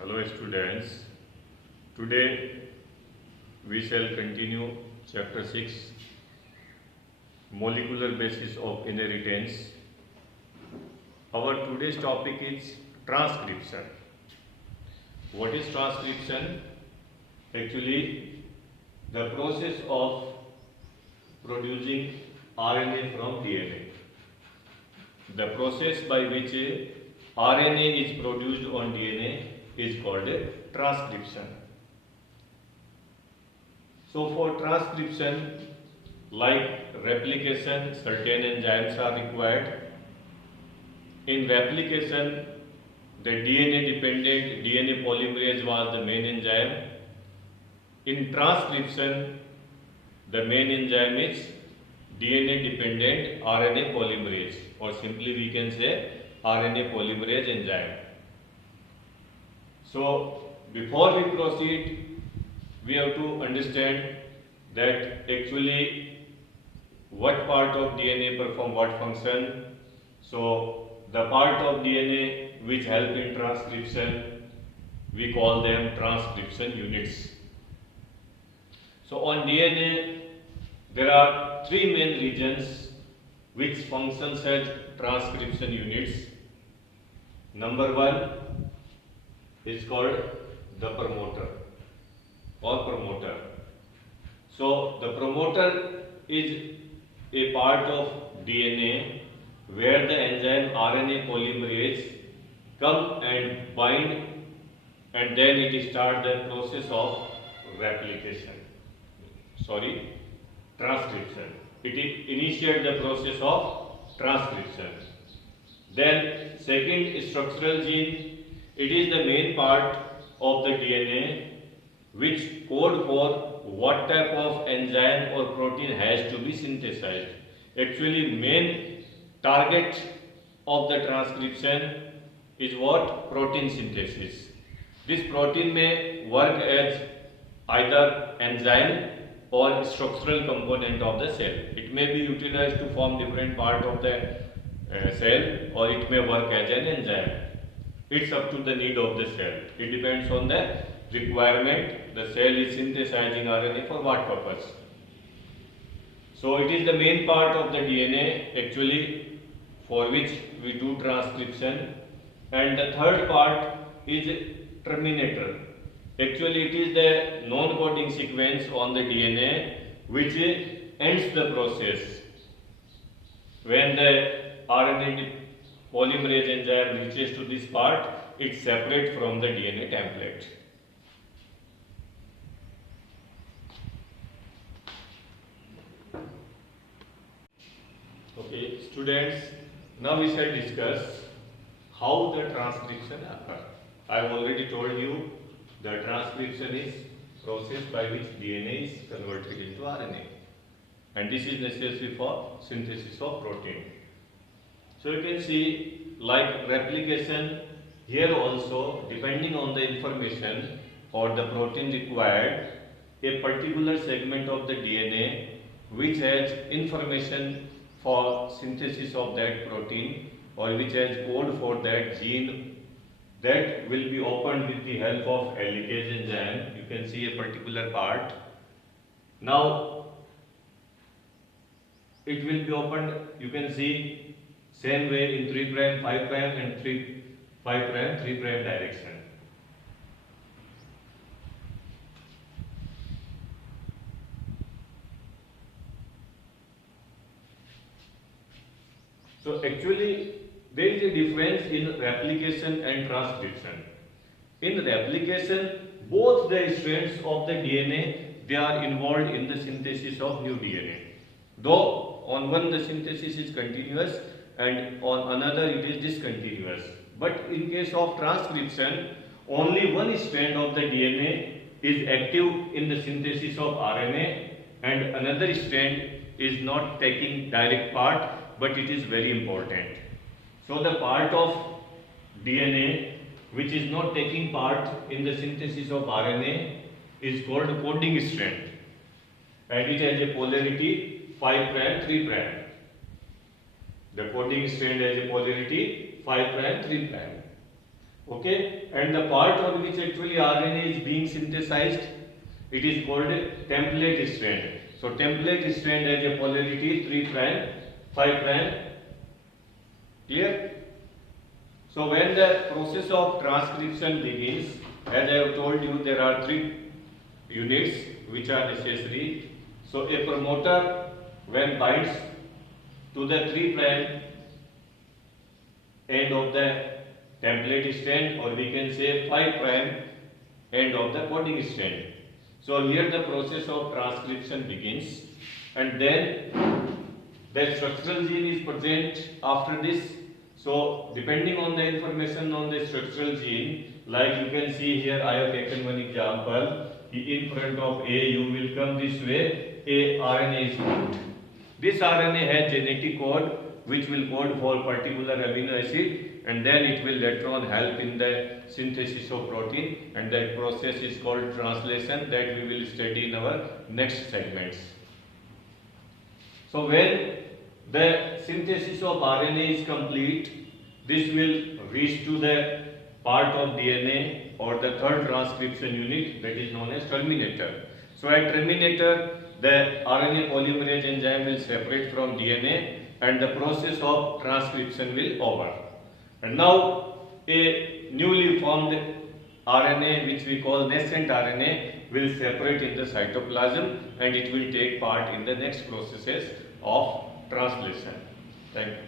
Hello students, today we shall continue chapter 6 molecular basis of inheritance. Our today's topic is transcription. What is transcription? Actually, the process of producing RNA from DNA. The process by which RNA is produced on DNA is called a transcription. So for transcription, like replication, certain enzymes are required. In replication, the DNA dependent DNA polymerase was the main enzyme. In transcription, the main enzyme is DNA dependent RNA polymerase, or simply we can say RNA polymerase enzyme. So before we proceed, we have to understand that actually what part of DNA perform what function. So the part of DNA which help in transcription, we call them transcription units. So on DNA, there are three main regions which functions as transcription units. Number one is called the promoter or promoter. So the promoter is a part of DNA where the enzyme RNA polymerase come and bind, and then it starts the process of replication. Transcription. It initiates the process of transcription. Then second, structural gene. It is the main part of the DNA which code for what type of enzyme or protein has to be synthesized. Actually, main target of the transcription is what? Protein synthesis. This protein may work as either enzyme or structural component of the cell. It may be utilized to form different part of the cell, or it may work as an enzyme. It's up to the need of the cell. It depends on the requirement. The cell is synthesizing RNA for what purpose. So it is the main part of the DNA actually for which we do transcription. And the third part is terminator. Actually, it is the non-coding sequence on the DNA which ends the process. When the RNA polymerase enzyme reaches to this part, it separates from the DNA template. Okay, students, now we shall discuss how the transcription occurs. I have already told you the transcription is process by which DNA is converted into RNA, and this is necessary for synthesis of protein. So you can see, like replication, here also depending on the information or the protein required, a particular segment of the DNA which has information for synthesis of that protein, or which has code for that gene, that will be opened with the help of helicase enzyme. You can see a particular part. Now it will be opened, you can see same way in 3 prime, 5 prime and 5 prime, 3 prime direction. So actually there is a difference in replication and transcription. In replication, both the strands of the DNA, they are involved in the synthesis of new DNA. Though on one the synthesis is continuous and on another it is discontinuous. But in case of transcription, only one strand of the DNA is active in the synthesis of RNA, and another strand is not taking direct part, but it is very important. So the part of DNA which is not taking part in the synthesis of RNA is called coding strand, and it has a polarity 5 prime 3 prime. The coding strand has a polarity 5 prime 3 prime. Okay, and the part on which actually RNA is being synthesized, it is called a template strand. So template strand has a polarity 3 prime, 5 prime. Clear? So when the process of transcription begins, as I have told you, there are 3 units which are necessary. So a promoter, when binds to the 3 prime end of the template strand, or we can say 5 prime end of the coding strand. So here the process of transcription begins, and then the structural gene is present after this. So depending on the information on the structural gene, like you can see here, I have taken one example. In front of A, you will come this way, A RNA is put. This RNA has genetic code which will code for particular amino acid, and then it will later on help in the synthesis of protein, and that process is called translation, that we will study in our next segments. So when the synthesis of RNA is complete, this will reach to the part of DNA or the third transcription unit, that is known as terminator. So at terminator, the RNA polymerase enzyme will separate from DNA and the process of transcription will over. And now a newly formed RNA, which we call nascent RNA, will separate in the cytoplasm and it will take part in the next processes of translation. Thank you.